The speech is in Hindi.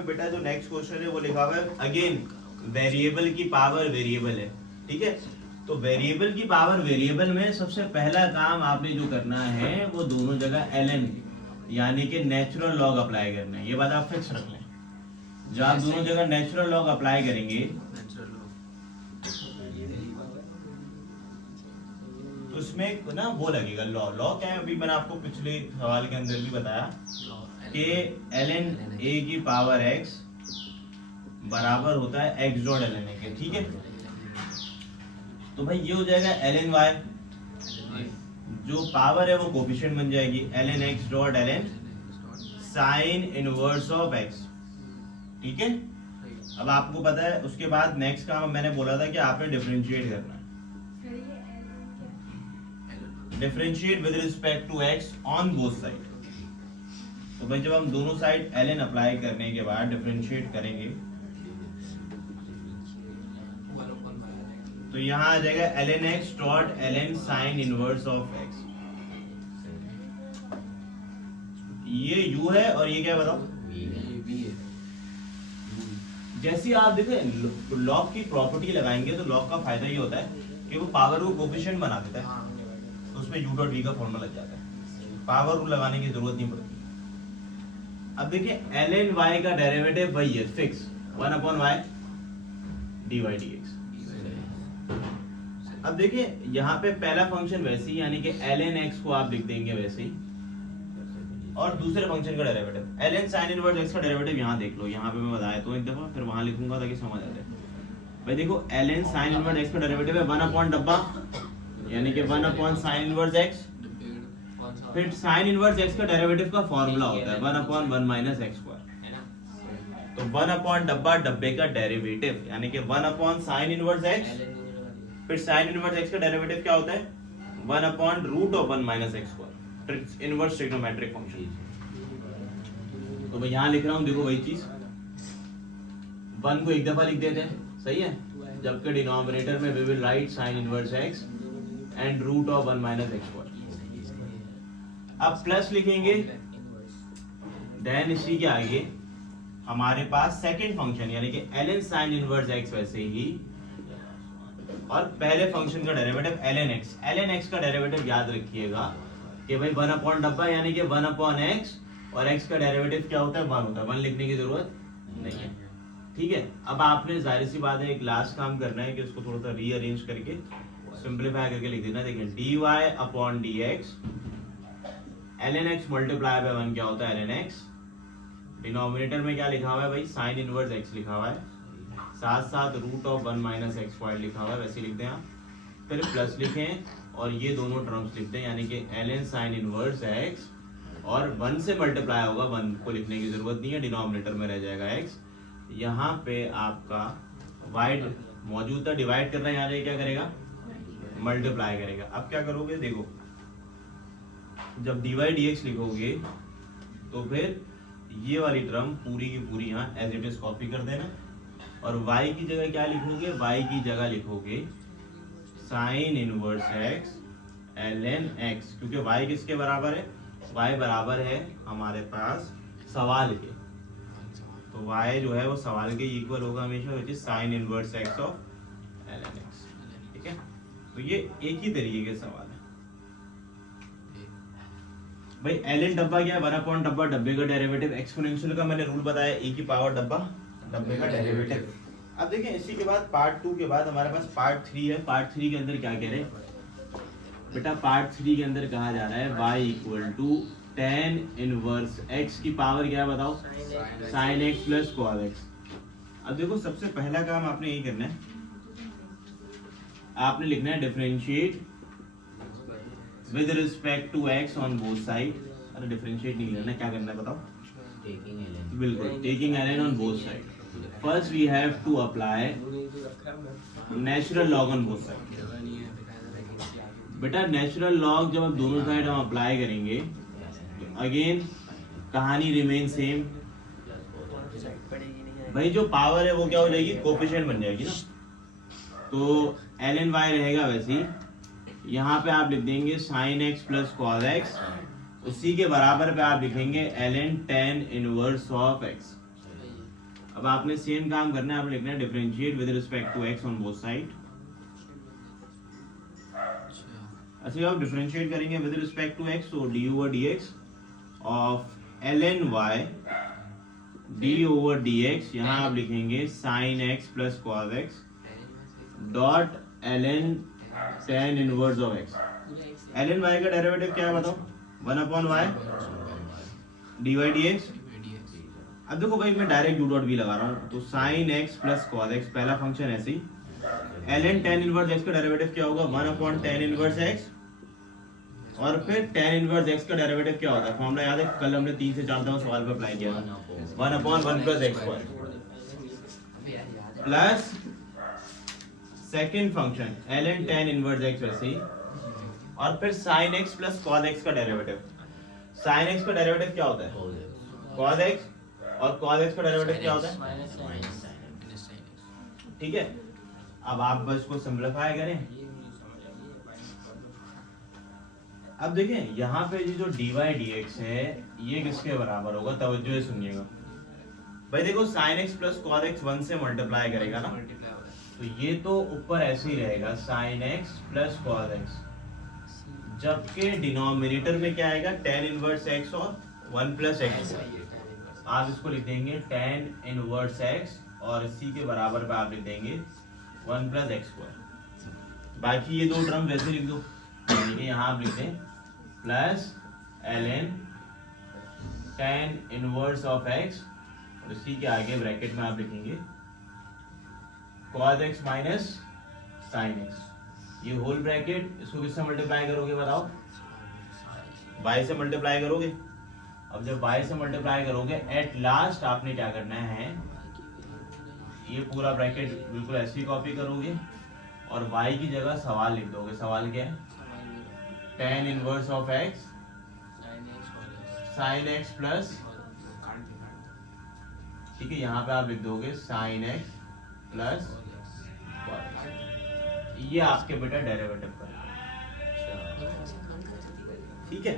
पे बेटा जो नेक्स्ट क्वेश्चन है वो लिखा हुआ है अगेन वेरिएबल की पावर वेरिएबल है, ठीक है। तो वेरिएबल की पावर वेरिएबल में सबसे पहला काम आपने जो करना है वो दोनों जगह ln यानी कि नेचुरल लॉग अप्लाई करना है। ये बात आप फिक्स रख लें, जब आप दोनों जगह नेचुरल लॉग अप्लाई करेंगे तो उसमें ना वो लगेगा लॉ। लॉ क्या है, अभी मैंने आपको पिछले सवाल के अंदर भी बताया कि ln a की पावर x बराबर होता है x डॉट ln a के, ठीक है। तो भाई ये हो जाएगा ln y, जो पावर है वो कोफिशिएंट बन जाएगी ln x dot ln sine inverse of x, ठीक है। अब आपको पता है उसके बाद नेक्स्ट काम मैंने बोला था कि आपने डिफरेंशिएट करना है, differentiate with respect to x on both side. तो भाई जब हम दोनों साइड ln अप्लाई करने के बाद डिफरेंशिएट करेंगे तो यहां आ जाएगा ln x dot ln sine inverse of x। ये u है और ये क्या है बताओ, जैसे आप देखें लॉग की प्रॉपर्टी लगाएंगे तो लॉग का फायदा ये होता है कि वो पावर को कोफिशिएंट बना देता है, तो उसमें u डॉट v का फॉर्मूला लग जाता है, पावर रूल लगाने की जरूरत नहीं पड़ती। अब देखिए ln y का डेरिवेटिव वही है fix 1 upon y dy dx। अब देखिए यहाँ पे पहला फंक्शन वैसे ही यानी कि ln x को आप लिख देंगे वैसे ही, और दूसरे फंक्शन का derivative ln sin inverse x का डेरिवेटिव यहाँ देख लो, यहाँ पे मैं बताया तो एक दफा फिर वहां लिखूंगा ताकि समझ आ जाए। भाई देखो ln sin इनवर्स x का डेरिवेटिव है 1 अपॉन डब्बा यानी कि 1 अपॉन sin इनवर्स x, फिर sin इनवर्स x का डेरिवेटिव का फार्मूला होता है 1 अपॉन 1 माइनस x स्क्वायर। तो 1 अपॉन डब्बा डब्बे का डेरिवेटिव यानी कि 1 अपॉन sin इनवर्स x, फिर sin इनवर्स x का डेरिवेटिव क्या होता है 1 upon root of 1 minus x square, inverse trigonometric function. तो मैं यहाँ लिख रहा हूँ, देखो वही चीज 1 को एक दफा लिख देते हैं, सही है, जबकि डिनोमिनेटर में we will write sin inverse x and root of 1 minus x square. अब प्लस लिखेंगे, देन इसी के आगे हमारे पास सेकंड फंक्शन यानी कि ln sin इनवर्स x वैसे ही, और पहले फंक्शन का derivative ln x। ln x का डेरिवेटिव याद रखिएगा कि भाई 1 अपॉन डब्बा यानी कि 1 अपॉन x, और x का डेरिवेटिव क्या होता है 1 होता है, 1 लिखने की जरूरत नहीं है, ठीक है। अब आपने जाहिर सी बात है एक लास्ट काम करना है कि उसको थोड़ा सा रीअरेंज करके सिंपलीफाई करके लिख देना। देखिए dy upon dx ln x multiply by 1 क्या होता है ln x, डिनोमिनेटर में क्या लिखा हुआ है भाई साइन इनवर्स x लिखा हुआ है, साथ साथ root of 1 minus x square लिखा हुआ है, वैसे लिखते हैं आप, फिर प्लस लिखें और ये दोनों टर्म्स लिखते हैं यानी कि ln साइन इनवर्स x, और 1 से मल्टीप्लाई होगा, 1 को लिखने की जरूरत नहीं है, डिनोमिनेटर में रह जाएगा x। यहाँ पे आपका y मौजूद था, डिवाइड करना है, यहाँ क्या करेगा मल्टीप्लाई करेगा। अब क्या करोगे, देखो जब dy dx लिखोगे तो फिर ये वाली टर्म पूरी की पूरी यहाँ एज इट इज कॉपी कर देना, और y की जगह क्या लिखोगे, y की जगह लिखोगे sine inverse x ln x, क्योंकि y किसके बराबर है, y बराबर है हमारे पास सवाल के, तो y जो है वो सवाल के इक्वल होगा हमेशा, which is sine inverse x of ln x, ठीक है। तो ये एक ही तरीके के सवाल है भाई। ln डब्बा क्या है 1 अपॉन डब्बा डब्बे का डेरिवेटिव, एक्सपोनेंशियल का मैंने रूल बताया e की पावर डब्बा डब्बे का डेरिवेटिव। अब देखें इसी के बाद पार्ट 2 के बाद हमारे पास पार्ट 3 है। पार्ट 3 के अंदर क्या कह रहे हैं बेटा, पार्ट 3 के अंदर कहा जा रहा है y equal to tan inverse x की पावर क्या है बताओ, sin x plus cos x। अब देखो सबसे पहला काम आपने यही करना है, आपने लिखना है differentiate with respect to x on both side. अरे डिफरेंशिएट नहीं करना, क्या करना है बताओ, बिल्कुल taking ln on both side. First we have to apply natural log on both side. बेटा नेचुरल लॉग जब आप दोनों साइड हम अप्लाई करेंगे अगेन कहानी रिमेन सेम, भाई जो पावर है वो क्या हो जाएगी कोफिशिएंट बन जाएगी ना, तो ln y रहेगा वैसे ही, यहाँ पे आप लिख देंगे sin x plus cos x, उसी के बराबर पे आप लिखेंगे ln tan inverse of x। अब आपने सेम काम करना है, आपने लिखना है differentiate with respect to x on both side. अच्छा आप डिफरेंशिएट करेंगे विद रिस्पेक्ट टू एक्स, तो d over d x of ln y d over d x, यहाँ आप लिखेंगे sine x plus cos x dot ln tan inverse of x। ln y का डेरिवेटिव क्या है बताओ? 1/y dy dx। अब देखो भाई मैं डायरेक्ट डू डॉट भी लगा रहा हूँ, तो sign x plus cos x पहला फंक्शन ऐसे ही, ln tan इनवर्स x का डेरिवेटिव क्या होगा? 1/tan इनवर्स x, और फिर tan इनवर्स x का डेरिवेटिव क्या होता है? फॉर्मूला याद है, कल हमने 3 से 4 दफा सवाल पे अप्लाई किया था, 1/1 plus x square plus second function ln tan inverse x वैसे ही, और फिर sin x plus cos x का डेरिवेटिव। sin x का डेरिवेटिव क्या होता है? cos x, और cos x का डेरिवेटिव क्या होता है? ठीक है, अब आप बस को सिंपलीफाई करें। अब देखें यहाँ पे जो dy dx है ये किसके बराबर होगा? तवज्जो से सुनिएगा भाई, देखो sin x plus cos x 1 से मल्टीप्लाई करेगा ना, तो ये तो ऊपर ऐसे ही रहेगा sin x plus cos x, जबकि डिनोमिनेटर में क्या आएगा? tan इनवर्स x और 1 प्लस x। आप इसको लिख देंगे tan इनवर्स x, और इसी के बराबर पे आप लिख देंगे 1 प्लस x स्क्वायर। बाकी ये दो टर्म वैसे लिख दो, यानी कि यहाँ आप लिख दें plus ln tan inverse of x, और इसी के आगे ब्रैकेट में आप लिखेंगे cos x minus sin x, ये होल ब्रैकेट। इसको किससे मल्टीप्लाई करोगे बताओ? y से मल्टीप्लाई करोगे। अब जब y से मल्टीप्लाई करोगे एट लास्ट आपने क्या करना है, ये पूरा ब्रैकेट बिल्कुल ऐसे ही कॉपी करोगे और y की जगह सवाल लिख दोगे। सवाल क्या है? tan inverse of x sin x plus, ठीक है, यहाँ पे आप लिख दोगे sin x प्लस, ये आपके बेटा डेरिवेटिव का, ठीक है।